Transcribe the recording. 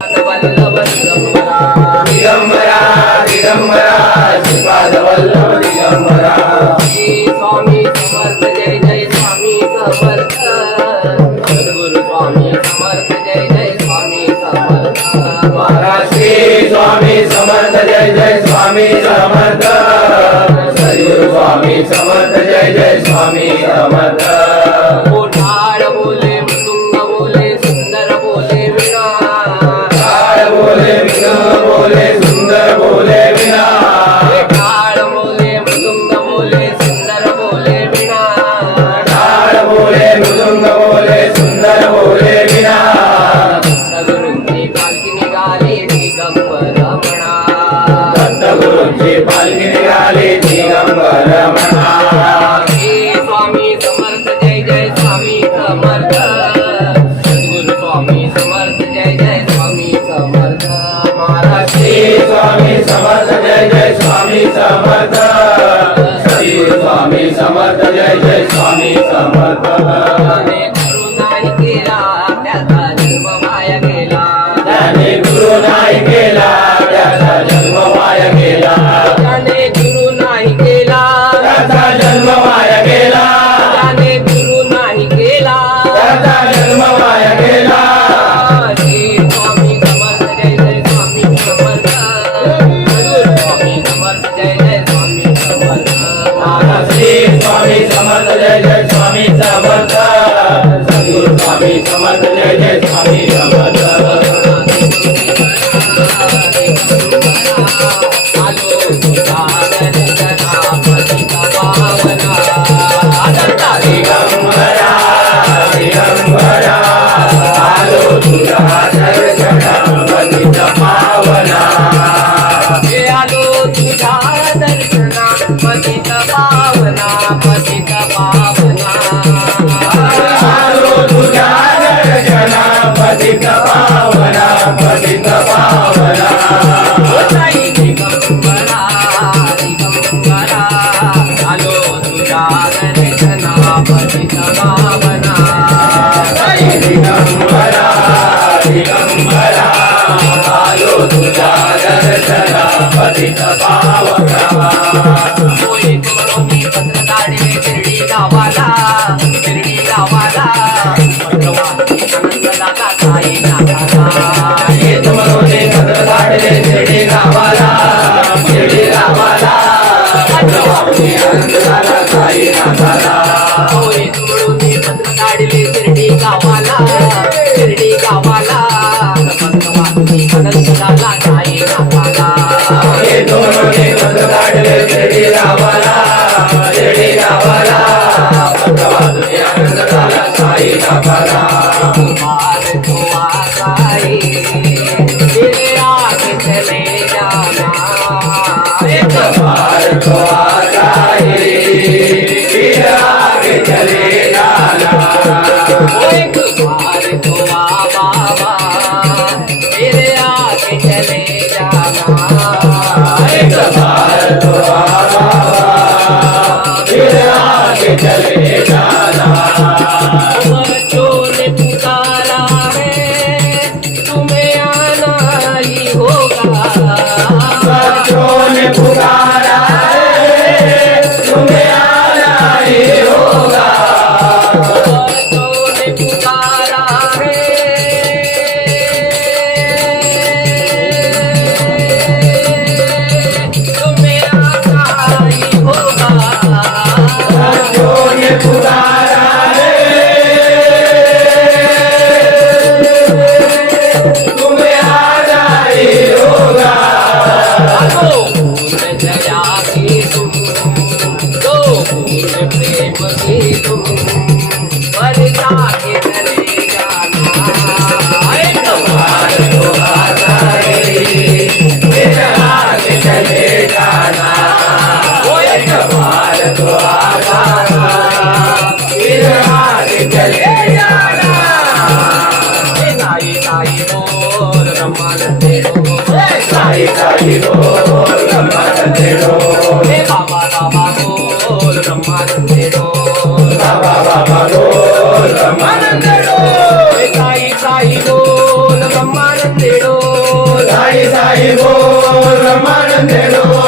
वल्लभ दिगंबरा दिगंबरा श्रीपाद वल्लभ दिगंबरा स्वामी समर्थ जय जय स्वामी समर्थ सद्गुरु स्वामी समर्थ जय जय स्वामी समर्थ महाराज श्री स्वामी समर्थ जय जय स्वामी समर्थ सद्गुरु स्वामी समर्थ जय जय स्वामी समर्थ ठाड़ बोले मृदुंग बोले सुंदर बोले विना बोले विना बोले सुंदर बोले विना ठाड़ बोले मृदुंग बोले सुंदर बोले विना ठाड़ बोले मृदुंग बोले सुंदर बोले विना गुरुंची पालखी निघाली दिगंबर म्हणा दत्तगुरूंची पालखी निघाली दिगंबर म्हणा स्वामी समर्थ जय जय स्वामी समर्थ सद्गुरु स्वामी समर्थ जय जय स्वामी समर्थ महाराज श्री स्वामी समर्थ जय जय स्वामी समर्थ सद्गुरु स्वामी समर्थ जय जय स्वामी समर्थ त्याने गुरु नाही केला त्याचा जन्म वाया गेला त्याने गुरु नाही केला त्याचा जन्म वाया गेला त्याने गुरु नाही केला त्याचा जन्म वाया गेला त्याने गुरु नाही केला त्याचा जन्म वाया गेला श्री स्वामी समर्थ जय जय स्वामी समर्थ सद्गुरु स्वामी समर्थ जय जय स्वामी समर्थ श्री स्वामी समर्थ जय जय स्वामी समर्थ सद्गुरु स्वामी समर्थ जय जय स्वामी समर्थ दिगंबरा दिगंबरा आलो तुझा दर्शन पतित पावना आलो तुझ्या दर्शना पतित पावना पतित पावना आलो तुझा दर्शना पतित पावना पतित पावना साई दिगंबरा दिगंबरा आलो तुझ्या दर्शना पतित पावना दिगंबरा दिगंबरा आलो तुझा दर्शन पतित पावना होय तुमरोनी पत्र काढले शिर्डी गावाला शिर्डी गावाला आनंद दाता साई नाथाला हे तुमरोने पत्र काढले शिर्डी गावाला शिर्डी गावाला आनंद झाला साई नाथाला होय तुमरोनी पत्र काढले शिर्डी गावाला शिर्डी गावाला आनंद झाला साई नाथाला हे तुमरोने पत्र काढले शिर्डी गावाला शिर्डी गावाला आनंद झाला साई नाथाला तो आसाई तेरे आगे चले जाना एक बार तो आता है फिर आगे चले जाना एक बार तो आ बाबा तेरे आगे चले जाना एक बार तो आ फिर आगे चले जाना बच्चों ने पुकारा है तुम्हें आना ही होगा बच्चों ने पुकारा है तुम्हें आना ही होगा बच्चों ने पुकारा है तुम्हें आना ही होगा बच्चों ने पुकारा तुम्हें आना ही होगा पूर्ण दया की तुम दो पूर्ण प्रेम की तुम वर्षा के चले जाना एक बार तो आता है फिर आगे चले जाना एक बार तो आता फिर आगे चले जाना साई साई बोल ब्रह्मानंदे साई साई बोल ब्रह्मानंदे बाबा बाबा बोल ब्रह्मानंदे बाबा बाबा बोल ब्रह्मानंदे साई साई बोल ब्रह्मानंदे जय बोल रमण देरो